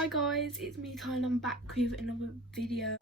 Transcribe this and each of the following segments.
Hi guys, it's me Tyler. I'm back with another video.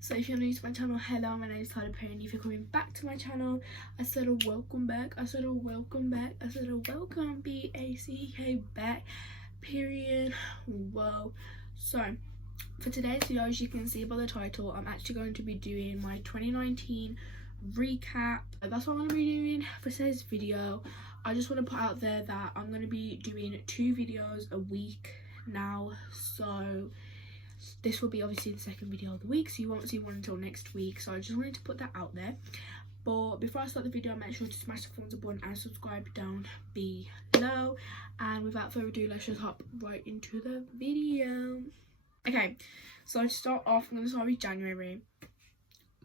So if you're new to my channel, hello, my name is Tyler Perry, and if you're coming back to my channel, I said a welcome back, I said a welcome back, I said a welcome, B-A-C-K, back, period. Whoa. So for today's video, as you can see by the title, I'm actually going to be doing my 2019 recap. That's what I'm going to be doing for today's video. I just want to put out there that I'm going to be doing 2 videos a week now, so this will be obviously the second video of the week, so you won't see one until next week. So I just wanted to put that out there. But before I start the video, make sure to smash the thumbs up button and subscribe down below. And without further ado, let's just hop right into the video. Okay, so to start off, I'm going to start with January.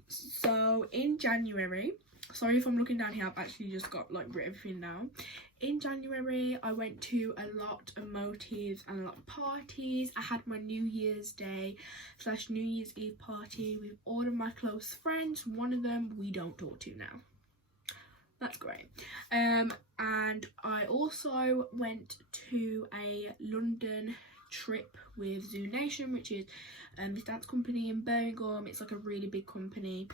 So in January, sorry if I'm looking down here, I've actually just got like written everything down. In January, I went to a lot of motives and a lot of parties. I had my New Year's Day / New Year's Eve party with all of my close friends. One of them we don't talk to now. That's great. And I also went to a London trip with Zoo Nation, which is this dance company in Birmingham. It's like a really big company.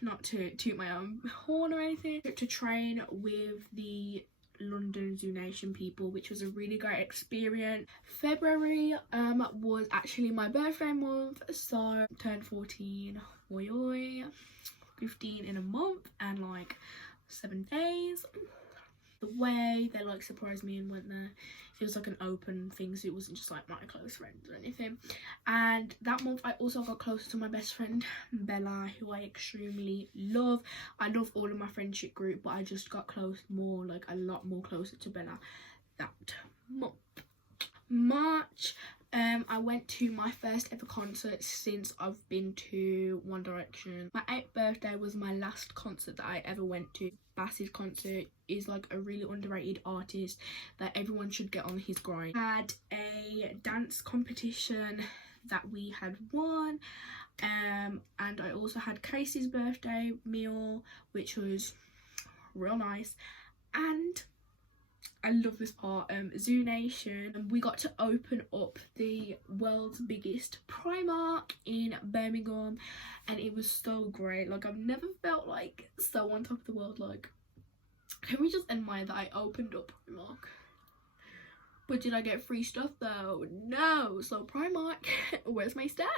Not to toot my own horn or anything. To train with the London Zoo Nation people, which was a really great experience. February was actually my birthday month, so I turned 14, 15 in a month and like 7 days. The way they like surprised me and went there, it was like an open thing, so it wasn't just like my close friends or anything. And that month I also got closer to my best friend Bella, who I extremely love. I love all of my friendship group, but I just got close more, like a lot more closer to Bella that month. March, I went to my first ever concert since I've been to One Direction. My 8th birthday was my last concert that I ever went to. Bass's concert is like a really underrated artist that everyone should get on his grind. Had a dance competition that we had won, and I also had Casey's birthday meal, which was real nice. And I love this part, Zoo Nation, and we got to open up the world's biggest Primark in Birmingham, and it was so great. Like, I've never felt like so on top of the world. Like, can we just admire that I opened up Primark? But did I get free stuff though? No. So Primark, where's my stuff?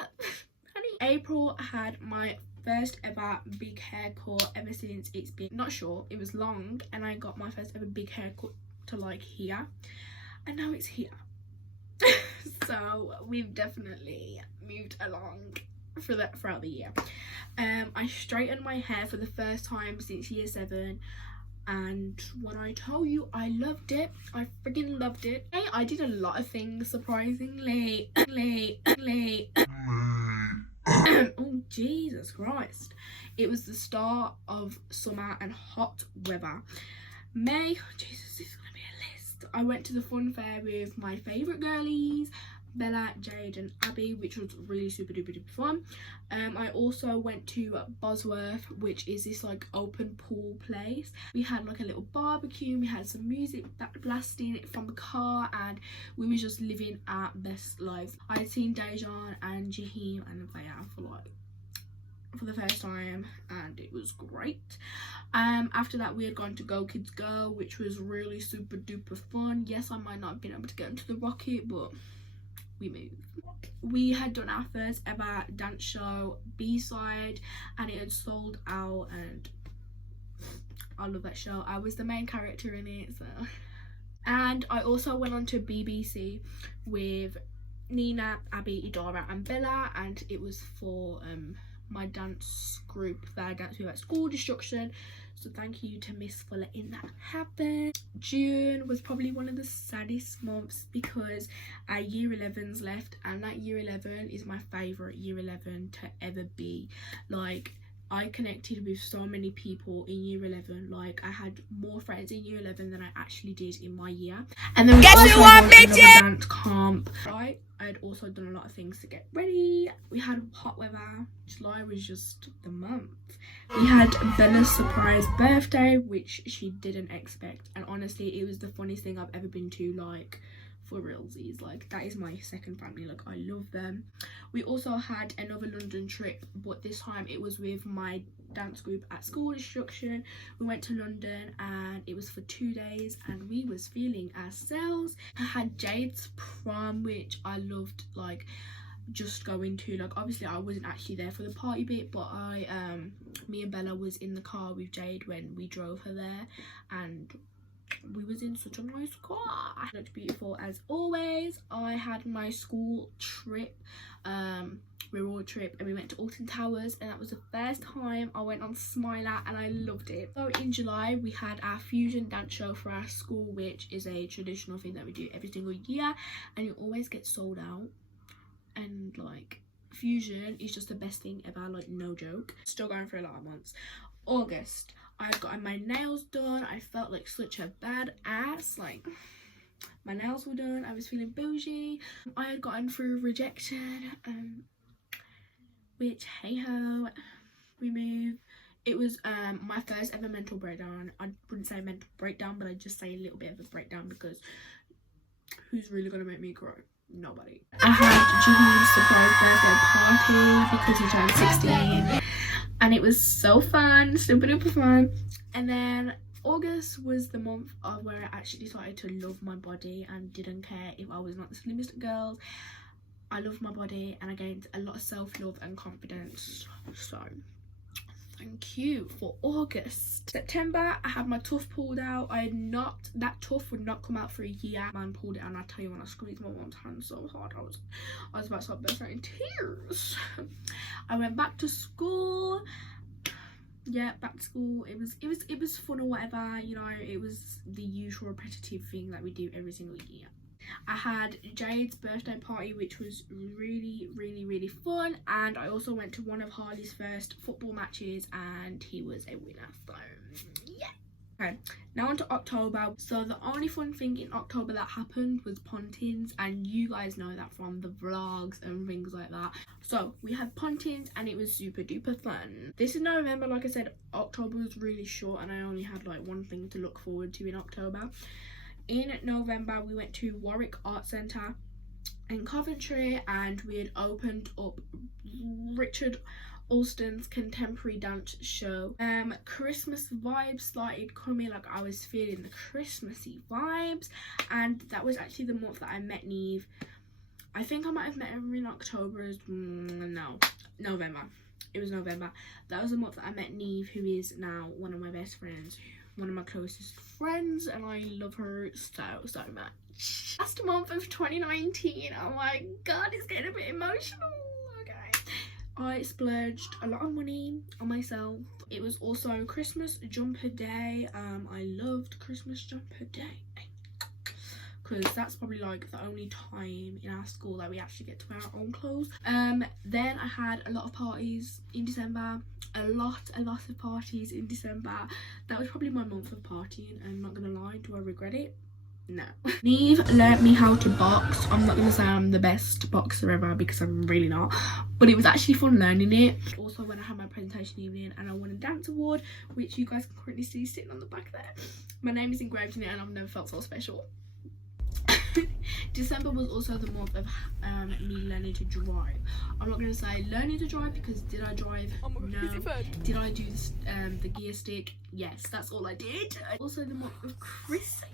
Honey. April had my first ever big haircut ever since it's been, not short, it was long, and I got my first ever big haircut to like here, and now it's here. So we've definitely moved along for that throughout the year. I straightened my hair for the first time since year 7, and when I tell you I loved it, I freaking loved it. Hey, I did a lot of things surprisingly. Oh Jesus Christ, it was the start of summer and hot weather. May, oh Jesus, this is gonna be a list. I went to the fun fair with my favourite girlies, Bella, Jade and Abby, which was really super duper fun. I also went to Bosworth, which is this like open pool place. We had like a little barbecue, we had some music blasting from the car, and we were just living our best lives. I had seen Dejan and Hiii and Vaya for the first time, and it was great. After that we had gone to Go Kids Go, which was really super duper fun. Yes, I might not have been able to get into the rocket, but we moved. We had done our first ever dance show, B-side, and it had sold out, and I love that show. I was the main character in it, so. And I also went on to BBC with Nina, Abby, Idara and Bella, and it was for my dance group that I danced with at school destruction. So thank you to Miss for letting that happen. June was probably one of the saddest months because our year 11s left, and that year 11 is my favourite year 11 to ever be. Like, I connected with so many people in year 11. Like, I had more friends in year 11 than I actually did in my year. And then we also won another dance comp. Right, I had also done a lot of things to get ready. We had hot weather. July was just the month. We had Bella's surprise birthday, which she didn't expect, and honestly it was the funniest thing I've ever been to. Like, for realsies, like, that is my second family. Like, I love them. We also had another London trip, but this time it was with my dance group at school destruction. We went to London and it was for 2 days, and we was feeling ourselves. I had Jade's prom, which I loved, like, just going to. Like, obviously I wasn't actually there for the party bit, but me and Bella was in the car with Jade when we drove her there, and we was in such a nice car. It looked beautiful as always. I had my school trip, reward trip, and we went to Alton Towers, and that was the first time I went on Smiler, and I loved it. So in July we had our fusion dance show for our school, which is a traditional thing that we do every single year, and it always gets sold out. And like, fusion is just the best thing ever, like, no joke. Still going through a lot of months. August, I got my nails done. I felt like such a badass. Like, my nails were done. I was feeling bougie. I had gotten through rejection, which, hey ho, we moved. It was my first ever mental breakdown. I wouldn't say mental breakdown, but I'd just say a little bit of a breakdown, because who's really gonna make me cry? Nobody. I had Jihoon's surprise birthday party because he turned 16, and it was so fun, super duper fun. And then August was the month of where I actually started to love my body and didn't care if I was not the slimmest of girls. I loved my body and I gained a lot of self-love and confidence. So thank you for August. September, I had my tuft pulled out. That tuft would not come out for a year. Man pulled it, and I tell you, when I squeezed my mom's hand so hard, I was about to start bursting in tears. I went back to school. Yeah, back to school. It was fun or whatever, you know. It was the usual repetitive thing that we do every single year. I had Jade's birthday party, which was really fun, and I also went to one of Harley's first football matches, and he was a winner. So yeah. Okay, now on to October. So the only fun thing in October that happened was Pontins, and you guys know that from the vlogs and things like that. So we had Pontins and it was super duper fun. This is November. Like I said, October was really short and I only had like one thing to look forward to in October. In November we went to Warwick Art Centre in Coventry, and we had opened up Richard Alston's contemporary dance show. Christmas vibes started coming. Like, I was feeling the Christmassy vibes, and that was actually the month that I met Neve. I think I might have met her in October. No, November. It was November. That was the month that I met Neve, who is now one of my best friends, one of my closest friends, and I love her so much. Last month of 2019, oh my god, it's getting a bit emotional. Okay, I splurged a lot of money on myself. It was also Christmas jumper day. I loved Christmas jumper day, because that's probably like the only time in our school that we actually get to wear our own clothes. Then I had a lot of parties in December. A lot of parties in December. That was probably my month of partying, and I'm not gonna lie, do I regret it? No. Neve learnt me how to box. I'm not gonna say I'm the best boxer ever, because I'm really not, but it was actually fun learning it. Also, when I had my presentation evening and I won a dance award, which you guys can currently see sitting on the back there, my name is engraved in it, and I've never felt so special. December was also the month of me learning to drive. I'm not going to say learning to drive, because did I drive? No. Did I do the gear stick? Yes, that's all I did. Also the month of Christmas.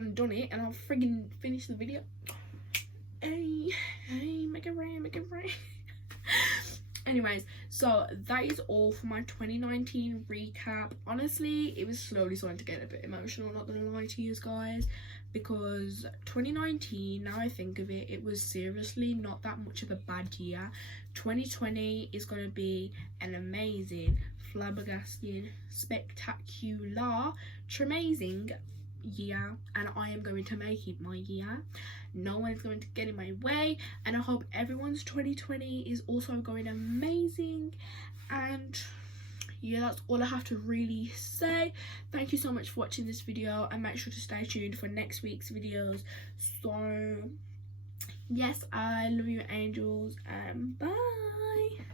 I've done it and I've friggin' finished the video. Hey, make it rain. Anyways, so that is all for my 2019 recap. Honestly, it was slowly starting to get a bit emotional, not gonna lie to you guys, because 2019, now I think of it, it was seriously not that much of a bad year. 2020 is going to be an amazing, flabbergasting, spectacular, amazing year, and I am going to make it my year. No one's going to get in my way, and I hope everyone's 2020 is also going amazing. And yeah, that's all I have to really say. Thank you so much for watching this video, and make sure to stay tuned for next week's videos. So yes, I love you angels, and bye.